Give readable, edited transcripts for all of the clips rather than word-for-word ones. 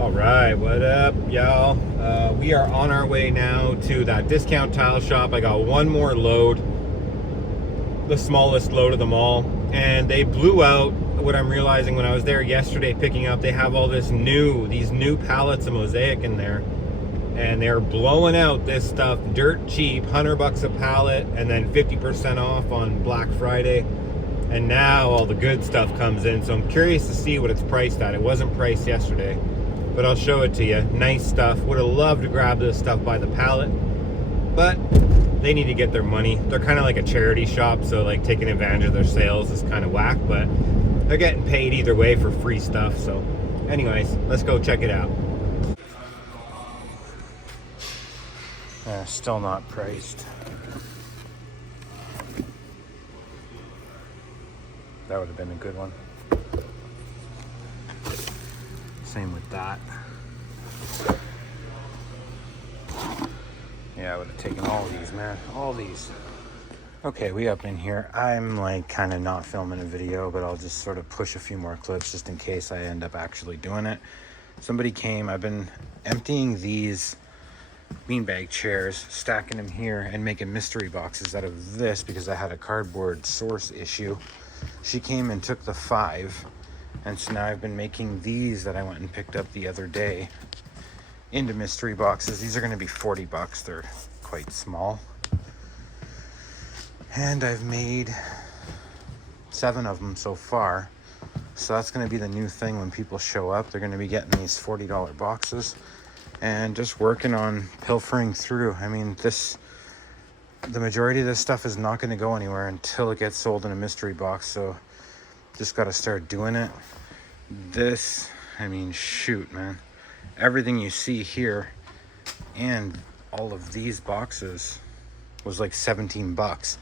All right, what up, y'all? We are on our way now to that discount tile shop. I got one more load, the smallest load of them all, and they blew out. What I'm realizing when I was there yesterday picking up, they have all these new pallets of mosaic in there, and they're blowing out this stuff dirt cheap, $100 a pallet, and then 50% off on Black Friday. And now all the good stuff comes in, so I'm curious to see what it's priced at. It wasn't priced yesterday, but I'll show it to you. Nice stuff. Would have loved to grab this stuff by the pallet, but they need to get their money. They're kind of like a charity shop, so like taking advantage of their sales is kind of whack, but they're getting paid either way for free stuff. So anyways, let's go check it out. Still not priced. That would have been a good one. Same with that. Yeah, I would have taken all these, man. All these. Okay, we up in here. I'm like kind of not filming a video, but I'll just sort of push a few more clips just in case I end up actually doing it. Somebody came. I've been emptying these beanbag chairs, stacking them here, and making mystery boxes out of this because I had a cardboard source issue. She came and took the 5, and so now I've been making these that I went and picked up the other day into mystery boxes. These are going to be $40. They're quite small, and I've made 7 of them so far. So that's going to be the new thing when people show up. They're going to be getting these $40 boxes and just working on pilfering through. I mean, the majority of this stuff is not going to go anywhere until it gets sold in a mystery box, so just got to start doing it. This, I mean, shoot, man. Everything you see here and all of these boxes was like $17,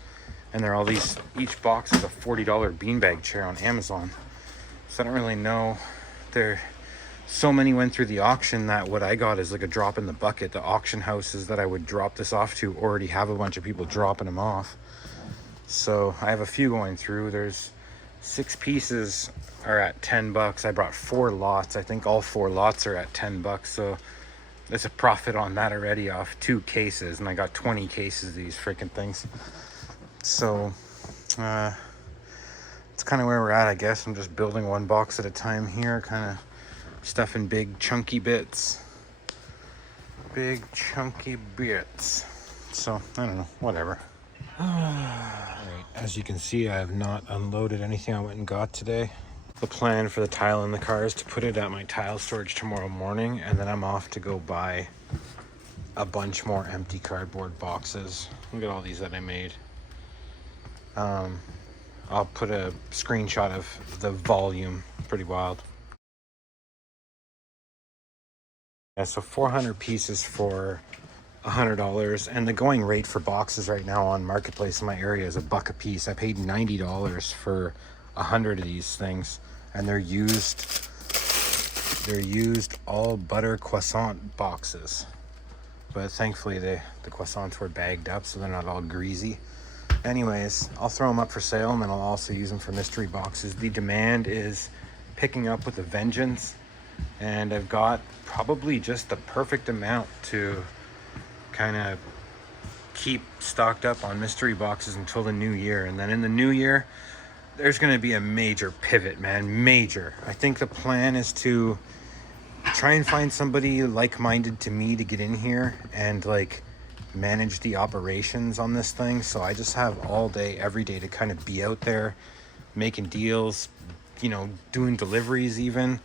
and they're all these, each box is a $40 beanbag chair on Amazon. So I don't really know. So many went through the auction that what I got is like a drop in the bucket. The auction houses that I would drop this off to already have a bunch of people dropping them off. So I have a few going through. There's 6 pieces are at $10. I brought 4 lots. I think all 4 lots are at $10. So there's a profit on that already off 2 cases. And I got 20 cases of these freaking things. So it's kind of where we're at, I guess. I'm just building one box at a time here, kind of stuff in big chunky bits. So I don't know, whatever. Right. As you can see, I have not unloaded anything I went and got today. The plan for the tile in the car is to put it at my tile storage tomorrow morning, and then I'm off to go buy a bunch more empty cardboard boxes. Look at all these that I made. I'll put a screenshot of the volume. Pretty wild. Yeah, so 400 pieces for $100, and the going rate for boxes right now on Marketplace in my area is $1 a piece. I paid $90 for 100 of these things, and they're used all butter croissant boxes. But thankfully the croissants were bagged up, so they're not all greasy. Anyways, I'll throw them up for sale, and then I'll also use them for mystery boxes. The demand is picking up with a vengeance, and I've got probably just the perfect amount to kind of keep stocked up on mystery boxes until the new year. And then in the new year, there's going to be a major pivot, man. Major. I think the plan is to try and find somebody like-minded to me to get in here and like manage the operations on this thing. So I just have all day, every day to kind of be out there making deals, you know, doing deliveries even,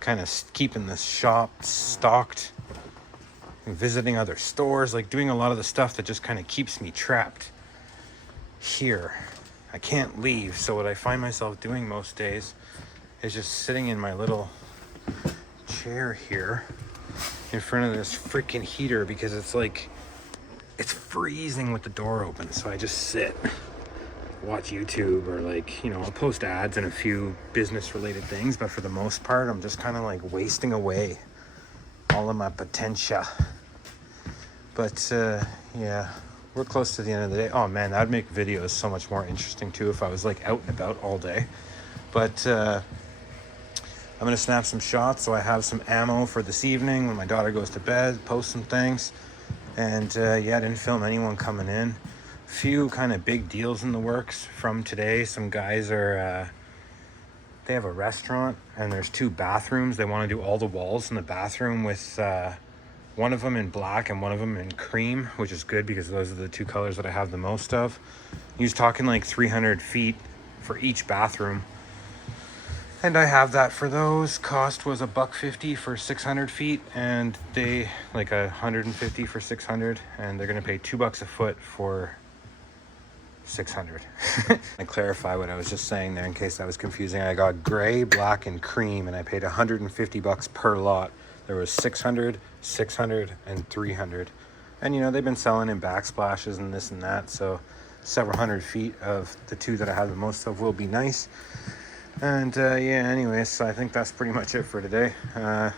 kind of keeping the shop stocked, visiting other stores, like doing a lot of the stuff that just kind of keeps me trapped here. I can't leave. So what I find myself doing most days is just sitting in my little chair here in front of this freaking heater, because it's like, it's freezing with the door open. So I just sit, watch YouTube, or like, you know, I'll post ads and a few business related things, but for the most part, I'm just kind of like wasting away all of my potential. But yeah, we're close to the end of the day. Oh man, that'd make videos so much more interesting too if I was like out and about all day. But I'm gonna snap some shots so I have some ammo for this evening when my daughter goes to bed, post some things. And yeah, I didn't film anyone coming in. Few kind of big deals in the works from today. Some guys are, they have a restaurant and there's 2 bathrooms. They want to do all the walls in the bathroom with one of them in black and one of them in cream, which is good because those are the 2 colors that I have the most of. He was talking like 300 feet for each bathroom. And I have that for those. Cost was $150 for 600 feet, and they like $150 for 600, and they're gonna pay $2 a foot for 600. I clarify what I was just saying there in case that was confusing. I got gray, black, and cream, and I paid $150 per lot. There was 600, 600, and 300. And you know, they've been selling in backsplashes and this and that, so several hundred feet of the 2 that I have the most of will be nice. And yeah, anyways, so I think that's pretty much it for today. I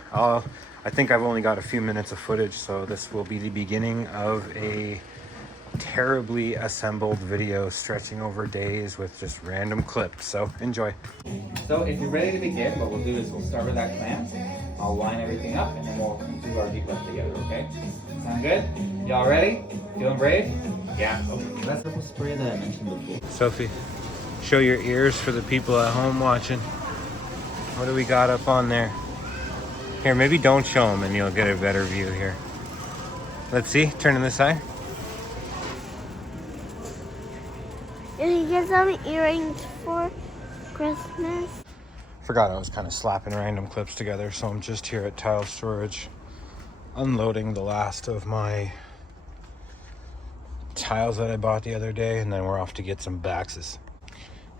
think I've only got a few minutes of footage, so this will be the beginning of a terribly assembled video stretching over days with just random clips. So enjoy. So if you're ready to begin, what we'll do is we'll start with that clamp. I'll line everything up and then we'll do our deep lift together, okay? Sound good? Y'all ready? Feeling brave? Yeah. Okay. That's the spray that I mentioned before. Sophie, show your ears for the people at home watching. What do we got up on there? Here, maybe don't show them and you'll get a better view here. Let's see, turn on this side. Did you get some earrings for Christmas? Forgot I was kind of slapping random clips together, so I'm just here at Tile Storage unloading the last of my tiles that I bought the other day, and then we're off to get some baxes.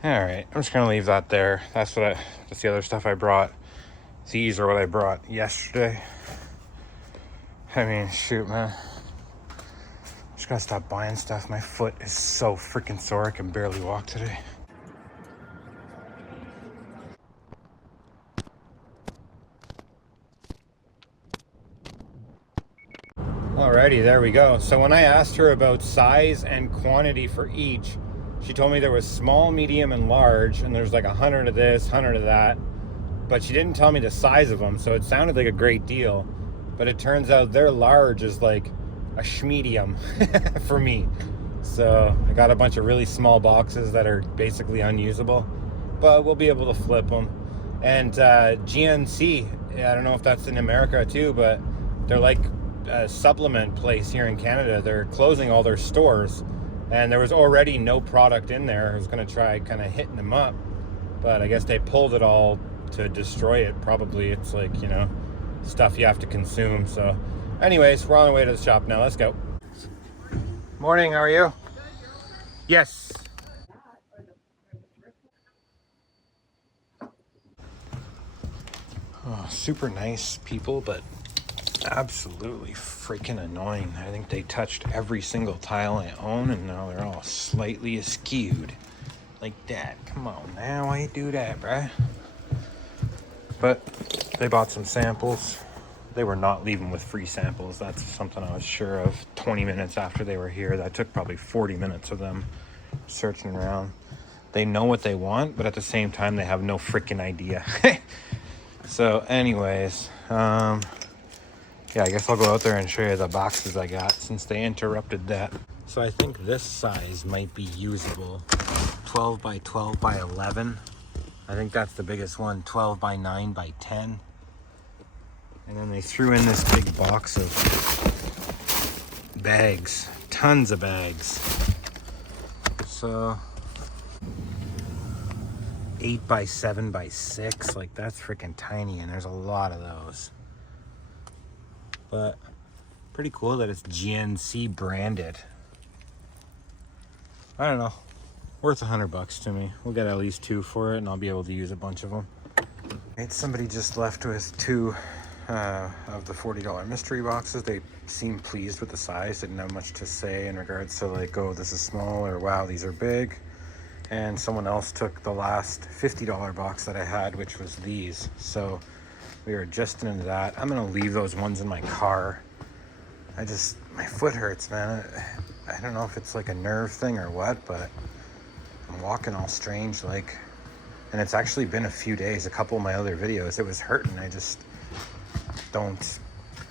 All right, I'm just gonna leave that there. That's the other stuff I brought. These are what I brought yesterday. I mean, shoot, man. Just gotta stop buying stuff. My foot is so freaking sore, I can barely walk today. Alrighty, there we go. So when I asked her about size and quantity for each, she told me there was small, medium, and large, and there's like 100 of this, 100 of that. But she didn't tell me the size of them, so it sounded like a great deal. But it turns out their large is like a schmedium for me. So I got a bunch of really small boxes that are basically unusable, but we'll be able to flip them. And GNC, I don't know if that's in America too, but they're like a supplement place here in Canada. They're closing all their stores, and there was already no product in there. I was going to try kind of hitting them up, but I guess they pulled it all to destroy it. Probably it's like, you know, stuff you have to consume. So anyways, we're on the way to the shop now. Let's go. Morning, how are you? Yes. Oh, super nice people, but absolutely freaking annoying. I think they touched every single tile I own, and now they're all slightly askewed. Like that. Come on now, why you do that, bruh? But they bought some samples. They were not leaving with free samples. That's something I was sure of 20 minutes after they were here. That took probably 40 minutes of them searching around. They know what they want, but at the same time, they have no freaking idea. So anyways, yeah, I guess I'll go out there and show you the boxes I got since they interrupted that. So I think this size might be usable. 12 by 12 by 11. I think that's the biggest one. 12 by 9 by 10. And then they threw in this big box of bags. Tons of bags. So 8 by 7 by 6. Like, that's freaking tiny, and there's a lot of those. But pretty cool that it's GNC branded. I don't know, worth $100 to me. We'll get at least 2 for it, and I'll be able to use a bunch of them. Right, somebody just left with 2 of the $40 mystery boxes. They seemed pleased with the size, didn't have much to say in regards to like, oh, this is small, or wow, these are big. And someone else took the last $50 box that I had, which was these. So we were just into that. I'm gonna leave those ones in my car. My foot hurts, man. I don't know if it's like a nerve thing or what, but I'm walking all strange. Like, And it's actually been a few days. A couple of my other videos, it was hurting. I just don't,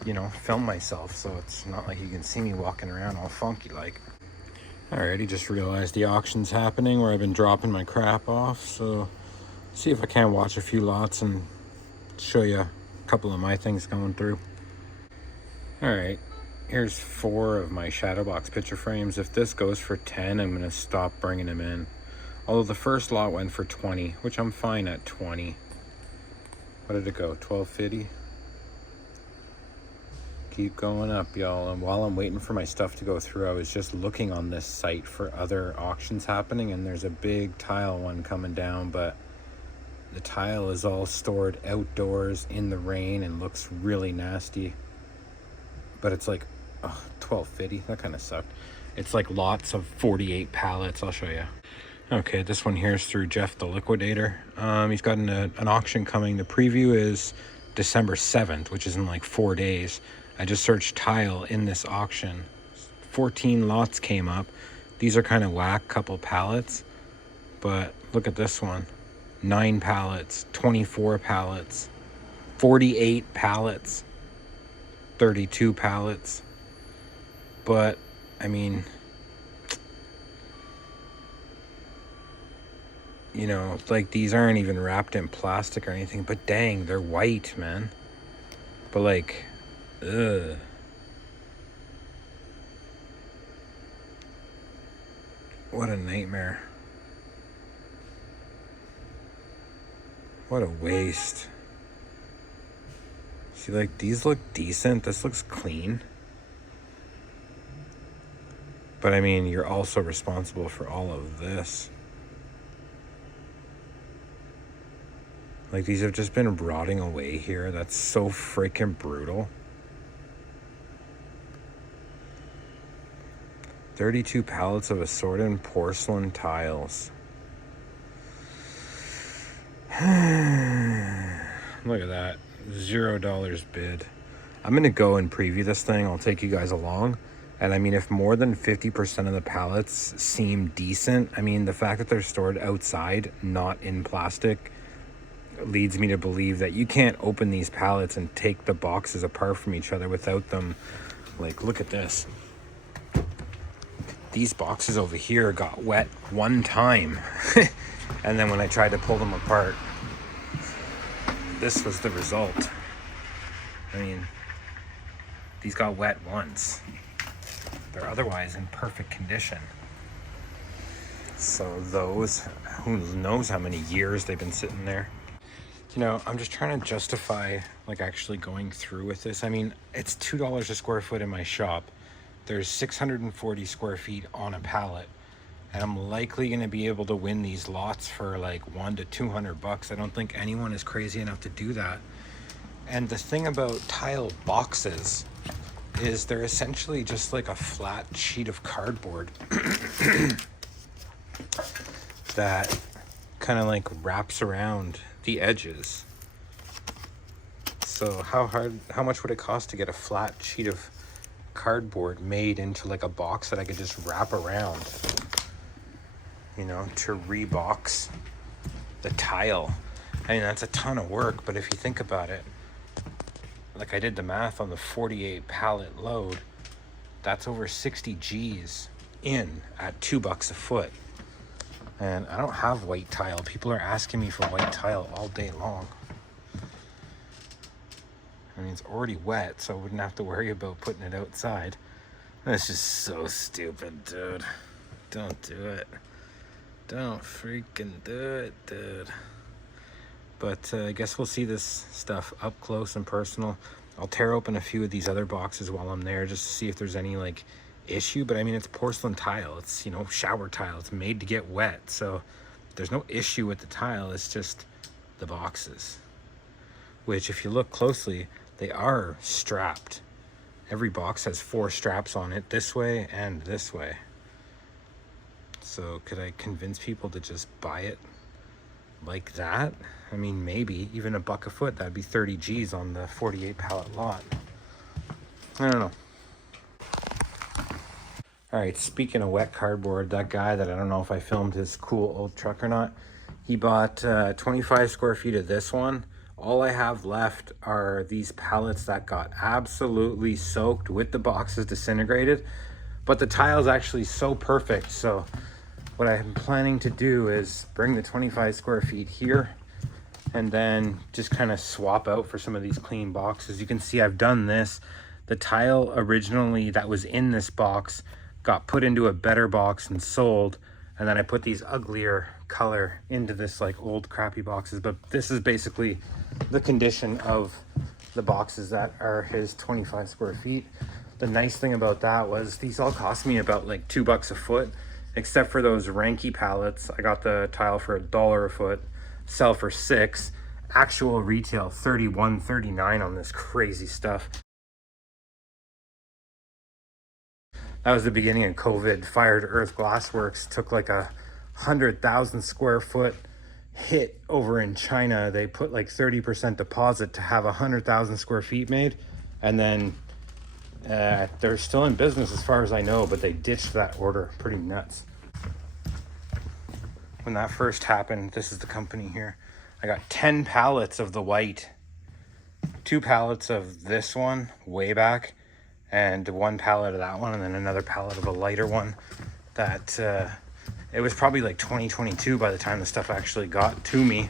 you know, film myself. So it's not like you can see me walking around all funky like. Alrighty, just realized the auction's happening where I've been dropping my crap off. So see if I can watch a few lots and show you a couple of my things going through. Alright, here's 4 of my Shadowbox picture frames. If this goes for 10, I'm gonna stop bringing them in. Although the first lot went for 20, which I'm fine at 20. What did it go, 12.50? Keep going up, y'all. And while I'm waiting for my stuff to go through, I was just looking on this site for other auctions happening, and there's a big tile one coming down, but the tile is all stored outdoors in the rain and looks really nasty. But it's like, oh, 12.50, that kind of sucked. It's like lots of 48 pallets, I'll show you. Okay, this one here is through Jeff the Liquidator. He's got an auction coming. The preview is December 7th, which is in like 4 days. I just searched tile in this auction. 14 lots came up. These are kind of whack, couple pallets. But look at this one. 9 pallets, 24 pallets, 48 pallets, 32 pallets. But, I mean, you know, like these aren't even wrapped in plastic or anything, but dang, they're white, man. But like, ugh. What a nightmare. What a waste. See, like, these look decent. This looks clean. But I mean, you're also responsible for all of this. Like, these have just been rotting away here. That's so freaking brutal. 32 pallets of assorted porcelain tiles. Look at that. $0 bid. I'm gonna go and preview this thing. I'll take you guys along. And I mean, if more than 50% of the pallets seem decent, I mean, the fact that they're stored outside, not in plastic, leads me to believe that you can't open these pallets and take the boxes apart from each other without them. Like, look at this. These boxes over here got wet one time. And then when I tried to pull them apart, this was the result. I mean, these got wet once. They're otherwise in perfect condition. So those, who knows how many years they've been sitting there. You know, I'm just trying to justify like actually going through with this. I mean, it's $2 a square foot in my shop. There's 640 square feet on a pallet. And I'm likely going to be able to win these lots for like $100 to $200. I don't think anyone is crazy enough to do that. And the thing about tile boxes is they're essentially just like a flat sheet of cardboard that kind of like wraps around the edges. So how much would it cost to get a flat sheet of cardboard made into like a box that I could just wrap around, you know, to rebox the tile? I mean, that's a ton of work, but if you think about it, like I did the math on the 48 pallet load, that's over 60 G's in at $2 a foot. And I don't have white tile. People are asking me for white tile all day long. I mean, it's already wet, so I wouldn't have to worry about putting it outside. That's just so stupid, dude. Don't do it. Don't freaking do it, dude. But I guess we'll see this stuff up close and personal. I'll tear open a few of these other boxes while I'm there just to see if there's any like issue. But I mean, it's porcelain tile. It's, you know, shower tile. It's made to get wet. So there's no issue with the tile. It's just the boxes, which if you look closely, they are strapped. Every box has 4 straps on it, this way and this way. So could I convince people to just buy it like that? I mean, maybe even $1 a foot. That'd be 30 G's on the 48 pallet lot. I don't know. All right, speaking of wet cardboard, that guy that I don't know if I filmed his cool old truck or not, He bought 25 square feet of this one. All I have left are these pallets that got absolutely soaked with the boxes disintegrated, but the tile is actually so perfect. So what I'm planning to do is bring the 25 square feet here and then just kind of swap out for some of these clean boxes. You can see I've done this. The tile originally that was in this box got put into a better box and sold, and then I put these uglier color into this like old crappy boxes. But this is basically the condition of the boxes that are his 25 square feet. The nice thing about that was these all cost me about like $2 a foot, except for those Ranky pallets. I got the tile for $1 a foot, sell for $6. Actual retail $31, $39 on this crazy stuff. That was the beginning of COVID. Fire to Earth Glassworks took like 100,000 square foot hit over in China. They put like 30% deposit to have 100,000 square feet made, and then they're still in business as far as I know, but they ditched that order. Pretty nuts. When that first happened, this is the company here. I got 10 pallets of the white, 2 pallets of this one way back, and 1 pallet of that one, and then another pallet of a lighter one that it was probably like 2022 by the time the stuff actually got to me.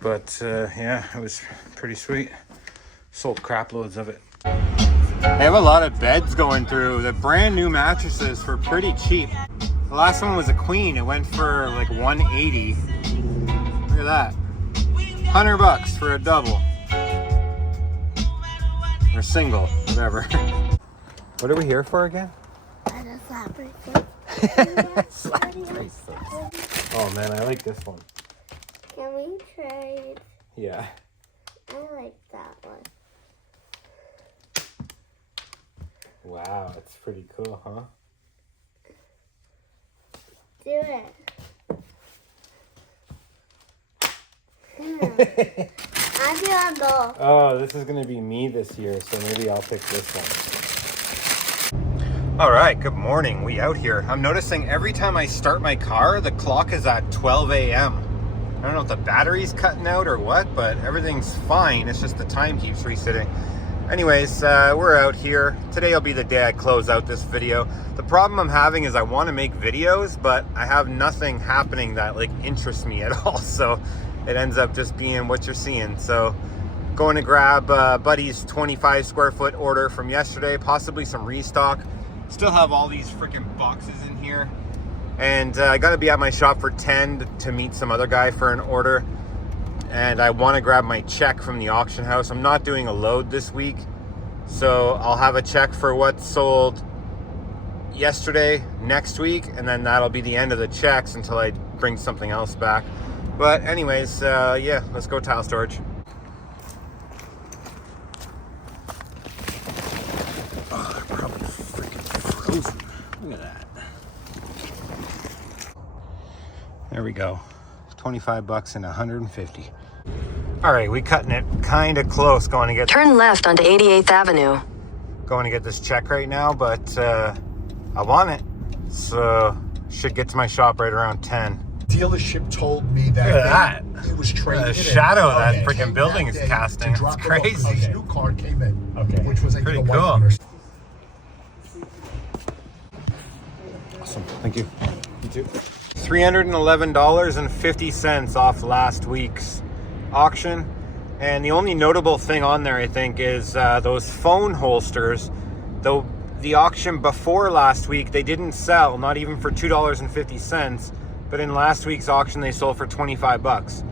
But yeah, it was pretty sweet. Sold crap loads of it. They have a lot of beds going through. The brand new mattresses for pretty cheap. The last one was a queen. It went for like 180. Look at that. $100 for a double. Or single, whatever. What are we here for again? Slap bracelet. Slap bracelets. Oh man, I like this one. Can we trade? Yeah. I like that one. Wow, it's pretty cool, huh? Do it. I do a goal. Oh, this is gonna be me this year, so maybe I'll pick this one. All right, good morning. We out here. I'm noticing every time I start my car, the clock is at 12 a.m. I don't know if the battery's cutting out or what, but everything's fine. It's just the time keeps resetting. Anyways, we're out here. Today will be the day I close out this video. The problem I'm having is I want to make videos, but I have nothing happening that like interests me at all. So it ends up just being what you're seeing. So going to grab Buddy's 25 square foot order from yesterday, possibly some restock. Still have all these freaking boxes in here. And I got to be at my shop for 10 to meet some other guy for an order. And I want to grab my check from the auction house. I'm not doing a load this week, so I'll have a check for what sold yesterday next week, and then that'll be the end of the checks until I bring something else back. But anyways, yeah, let's go tile storage. Oh, they're probably freaking frozen. Look at that. There we go. $25 and 150. All right, we cutting it kind of close. Going to get Turn left onto 88th Avenue. Going to get this check right now, but I want it, so should get to my shop right around 10. Dealership told me that, Look at that. it was trading. The shadow that it freaking came building that is day casting. to drop It's it off. crazy. His new car came in, which was Pretty the white cool. one or Awesome, thank you. You too. $311.50 off last week's auction. And the only notable thing on there, I think, is those phone holsters. Though the auction before last week, they didn't sell, not even for $2.50. But in last week's auction, they sold for $25.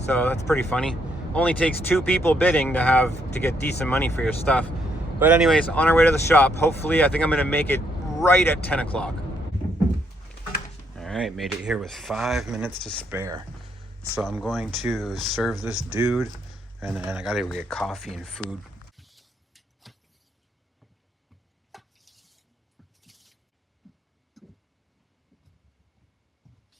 So that's pretty funny. Only takes 2 people bidding to get decent money for your stuff. But anyways, on our way to the shop. Hopefully, I think I'm going to make it right at 10 o'clock. All right, made it here with 5 minutes to spare. So I'm going to serve this dude, and then I gotta go get coffee and food.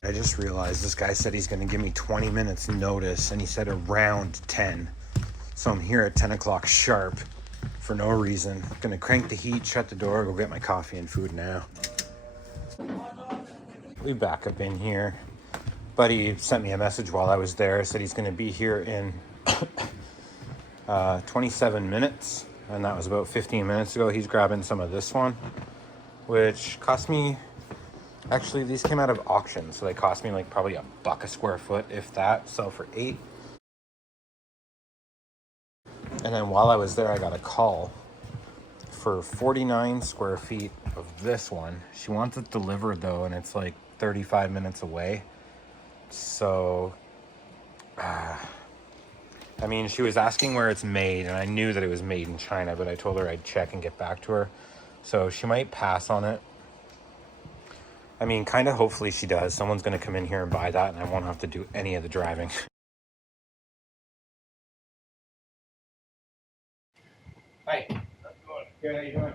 I just realized this guy said he's gonna give me 20 minutes notice, and he said around 10. So I'm here at 10 o'clock sharp for no reason. I'm gonna crank the heat, shut the door, go get my coffee and food now. We back up in here. buddy sent me a message while I was there. Said he's going to be here in 27 minutes, and that was about 15 minutes ago. He's grabbing some of this one, which cost me, actually these came out of auction, so they cost me like probably $1 a square foot, if that. Sell for $8. And then while I was there, I got a call for 49 square feet of this one. She wants it delivered though, and it's like 35 minutes away. So, I mean, she was asking where it's made, and I knew that it was made in China, but I told her I'd check and get back to her. So she might pass on it. I mean, kind of, hopefully she does. Someone's going to come in here and buy that, and I won't have to do any of the driving. Hi. Good, how you doing?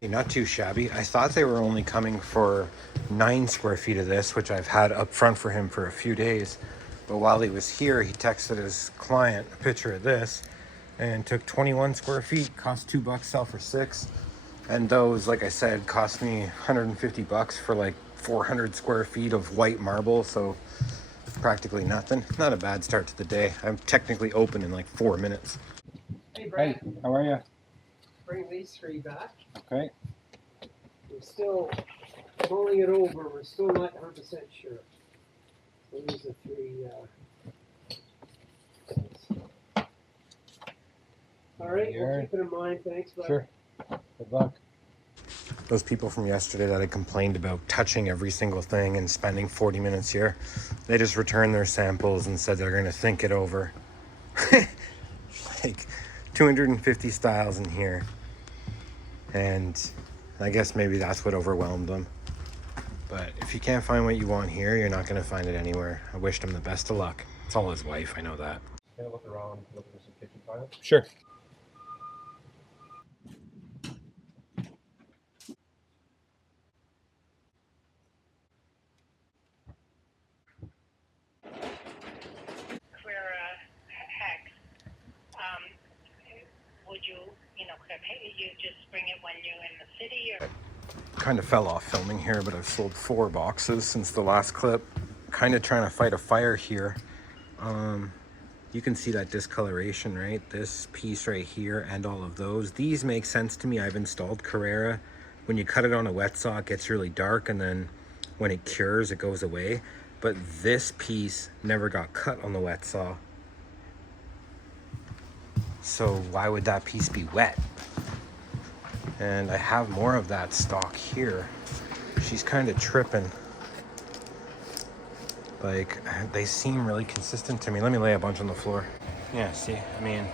Good. Not too shabby. I thought they were only coming for 9 square feet of this, which I've had up front for him for a few days. But while he was here, he texted his client a picture of this and took 21 square feet, cost $2, sell for $6. And those, like I said, cost me $150 for like 400 square feet of white marble. So practically nothing. Not a bad start to the day. I'm technically open in like 4 minutes. Hey, Brad. Hey, how are you? Bring these 3 back. Okay. We're still mulling it over. We're still not 100% sure. So these are 3. All right, we'll keep it in mind. Thanks, Brad. Sure. Good luck. Those people from yesterday that had complained about touching every single thing and spending 40 minutes here, they just returned their samples and said they're going to think it over. Like 250 styles in here. And I guess maybe that's what overwhelmed them. But if you can't find what you want here, you're not going to find it anywhere. I wished him the best of luck. It's all his wife, I know that. Can I look around, look for some kitchen files? Sure. Would you just bring it when you're in the city, or? Kind of fell off filming here, but I've sold 4 boxes since the last clip. Kind of trying to fight a fire here. You can see that discoloration, right? This piece right here and all of those. These make sense to me. I've installed Carrera. When you cut it on a wet saw, it gets really dark, and then when it cures, it goes away. But this piece never got cut on the wet saw. So why would that piece be wet? And I have more of that stock here. She's kind of tripping. Like, they seem really consistent to me. Let me lay a bunch on the floor. Yeah, see, I mean,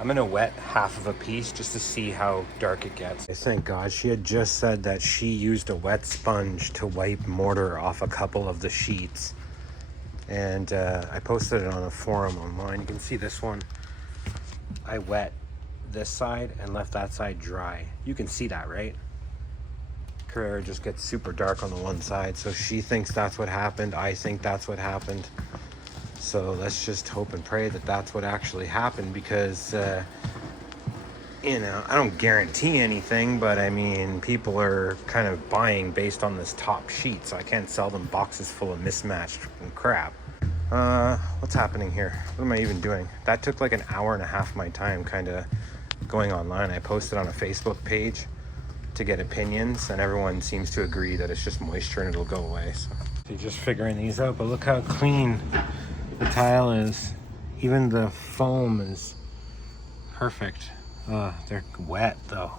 I'm gonna wet half of a piece just to see how dark it gets. Thank God, she had just said that she used a wet sponge to wipe mortar off a couple of the sheets. And I posted it on a forum online. You can see this one. I wet this side and left that side dry. You can see that, right? Carrera just gets super dark on the one side. So she thinks that's what happened. I think that's what happened. So let's just hope and pray that that's what actually happened, because, you know, I don't guarantee anything, but I mean, people are kind of buying based on this top sheet, so I can't sell them boxes full of mismatched crap. What's happening here? What am I even doing? That took like an hour and a half of my time kind of going online. I posted on a Facebook page to get opinions, and everyone seems to agree that it's just moisture and it'll go away. So you're just figuring these out, but look how clean the tile is. Even the foam is perfect. They're wet though.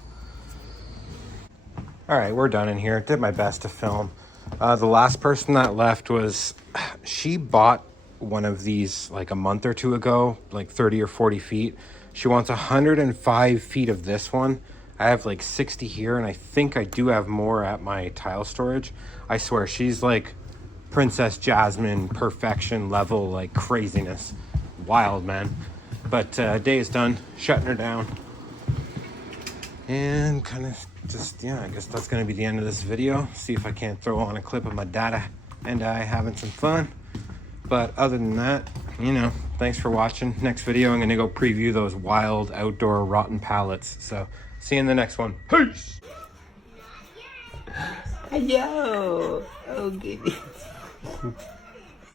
All right, we're done in here. Did my best to film. The last person that left was, she bought one of these like a month or two ago, like 30 or 40 feet. She wants 105 feet of this one. I have like 60 here, and I think I do have more at my tile storage. I swear, she's like Princess Jasmine perfection level, like craziness. Wild, man. But day is done, shutting her down. And kind of just, yeah, I guess that's gonna be the end of this video. See if I can't throw on a clip of my dada and I having some fun. But other than that, you know, thanks for watching. Next video, I'm gonna go preview those wild outdoor rotten pallets. So see you in the next one. Peace! Yo! Oh goodness.